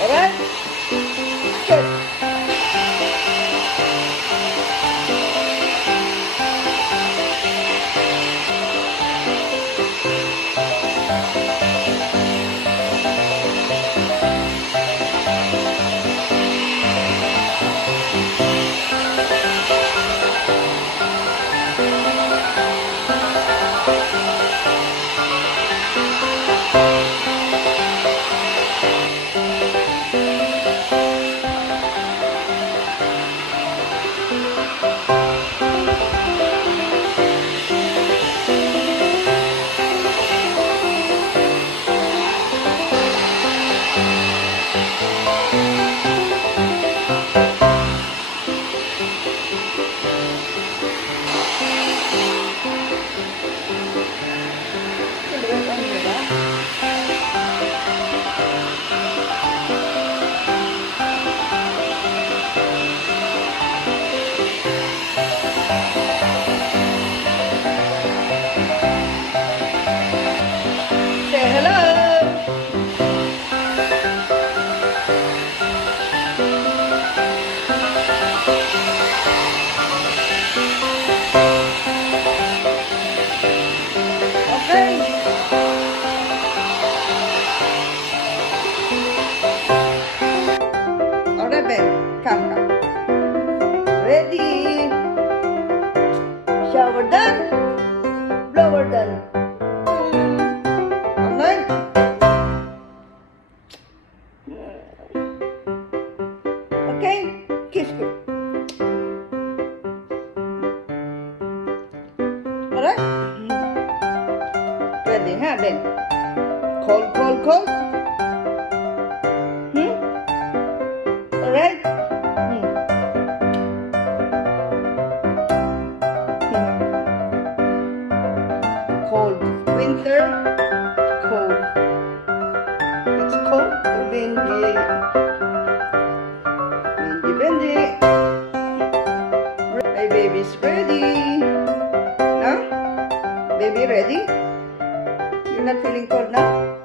Alright? Good. Say hello. Okay. Alright, Ben. Come. Ready. Shower done. Blower done. Online. Okay. Kiss me. Alright. Ready, huh, Ben? Cold. Alright? Cold. Winter. Cold. It's cold for Benjie. Benjie. My baby's ready. Huh? Baby ready? You're not feeling cold now?